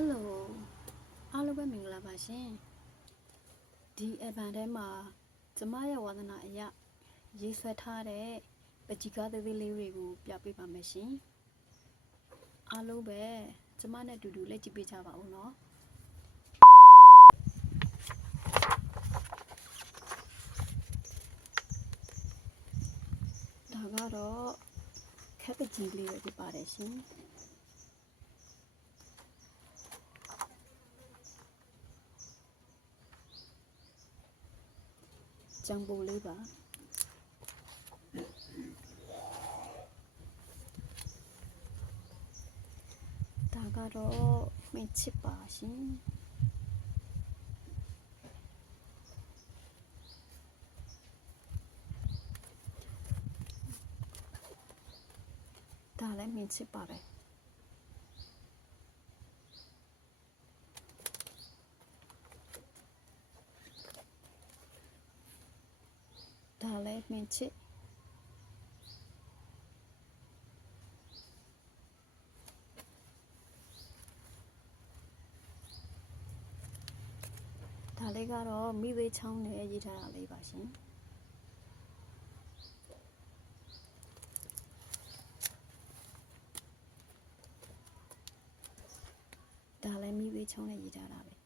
Hello အားလုံးပဲမင်္ဂလာပါရှင်ဒီအပန်ထဲမှာကျမရဲ့ဝါသနာအရရေးဆွဲထားတဲ့ပကြီကားသေးသေးလေးတွေကိုပြပေးပါမယ်ရှင်အားလုံးပဲကျမနဲ့အတူတူလက်ကြည့်ပေးကြပါဦးနော်ဒါကတော့ခက်ပကြီးလေးပဲဖြစ်ပါတယ်ရှင်จำโบလေးပါဒါကတော့မင်းချစ်ပါရှင်ဒါလည်းမင်းချစ်ပါပဲဒါလည်းမင်းချစ်ဒါလေးကတော့မိသေးချောင်းနဲ့ရေးထားတာလေးပါရှင်ဒါလည်းမိသေးချောင်းနဲ့ရေးထားတာပဲ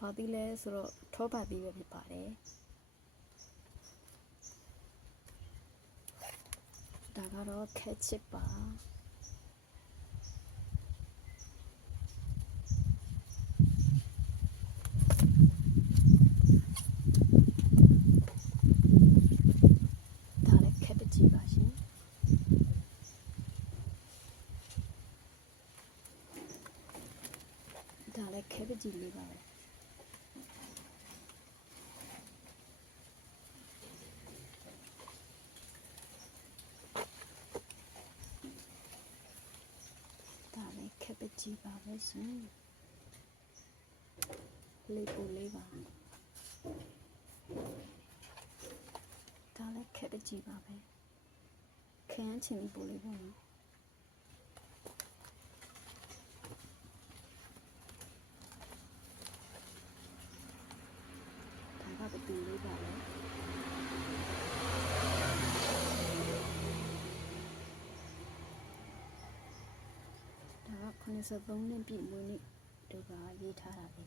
ဘာသီးလဲဆိုတော့ထောပတ်သီးပဲဖြစ်ပါတယ်ဒါကတော့ခက်ချစ်ပါဒါလည်းခက်ပကြီးပါရှင်ဒါလည်းခက်ပကြီးလေးပါပဲခက်ပကြီးပါပဲရှင်လေးပူလေးပါဒါလည်းခက်ပကြီးပါပဲခန်းချင်လေးပူလေးပါနော်ဒါကပတူလေးပါပဲ83နှစ်ပြည့်မွေးနေ့တို့ကရေးထားတာပဲ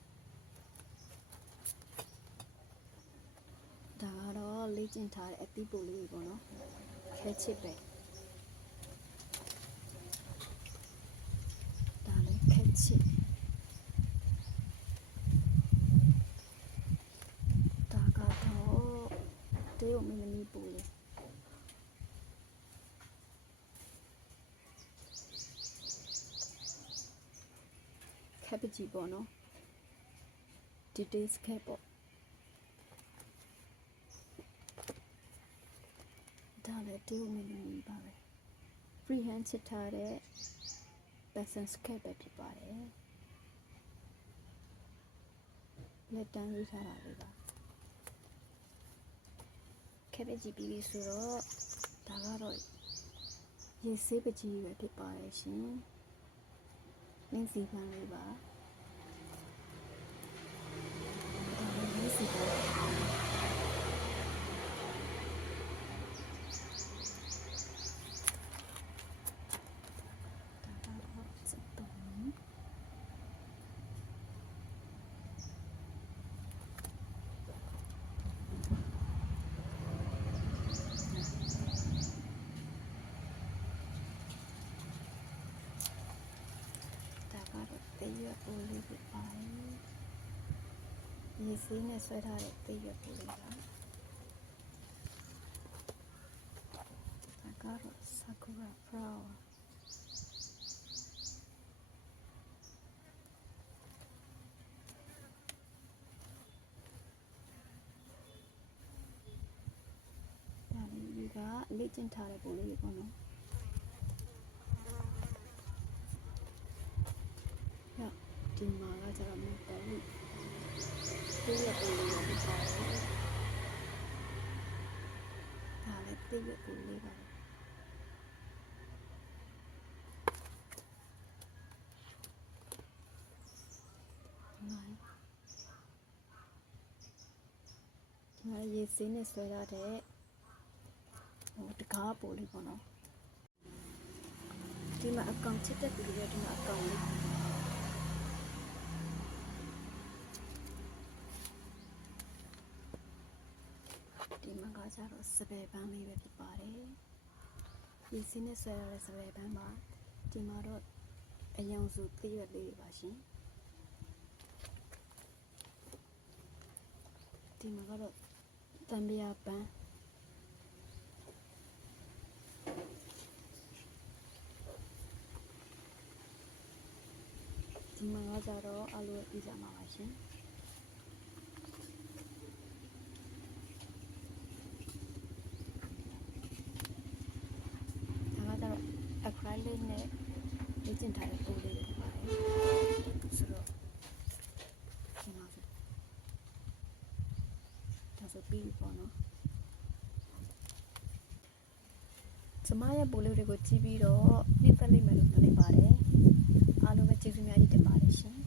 ဒါကတော့လေ့ကျင့်ထားတဲ့အသီးပိုလေးပေါ့နော်ခဲချစ်ပဲဒါလည်းခဲချစ်ဒါကတော့တေးုံမင်းသမီးပိုလေးခက်ပကြီးပေါ့နော် details ခက်ပေါ့ဒါလည်းတေးုံမင်းသမီးပါပဲ freehand ချစ်ထားတဲ့ peasants ခက်ပဲဖြစ်ပါတယ်လက်တန်းရေးထားတာလေးပါခက်ပကြီးပြီးပြီဆိုတော့ဒါကတော့ရေဆေးပကြီးပဲဖြစ်ပါတယ်ရှင်လင်းစီပန်းလေးပါလင်းစီပန်းတေးရွက်ပိုလေးဖြစ်ပါတယ်ရေဆေးနဲ့ဆွဲထားတဲ့တေးရွက်ပိုလေးပါဒါကတော့ Sakura flower ဒါလေးကလေ့ကျင့်ထားတဲ့ပိုလေးပေါ့နော်ဒီမှာကကျတော့မပေါ်ဘူးတေးရွက်ပိုလေးပဲဖြစ်ပါတယ်ဒါလည်းတေးရွက်ပိုလေးပါ ရေစင်းနဲ့ဆွဲရတဲ့တကားပိုလေးပေါ့နော်ဒီမှာအကောင်ချစ်တဲ့သူတွေဒီမှာအကောင်လေးဒီမှာကကြတော့စပယ်ပန်းလေးပဲဖြစ်ပါတယ်ရေစင်းနဲ့ဆွဲရတဲ့စပယ်ပန်းပါဒီမှာတော့အယောင်စုသေးရွက်လေးတွေပါရှင်ဒီမှာကတော့တံပြာပန်းဒီမှာကကြတော့အလိုပြေးကြမှာပါရှင်ဒါကကြတော့ acrylic နဲ့လေ့ကျင့်ထားတဲ့ပုံလေးတွေဖြစ်ပါတယ်ဆိုတော့ဒီမှာဆိုဒါဆိုပြီးပြီပေါ့နော်ကျမရဲ့ပိုလေးတွေကိုကြည့်ပြီးတော့နှိမ့်သက်လိမ့်မယ်လို့ပြောလိုက်ပါတယ်အားလုံးပဲကျေးဇူးများကြီးတင်ပါတယ်ရှင်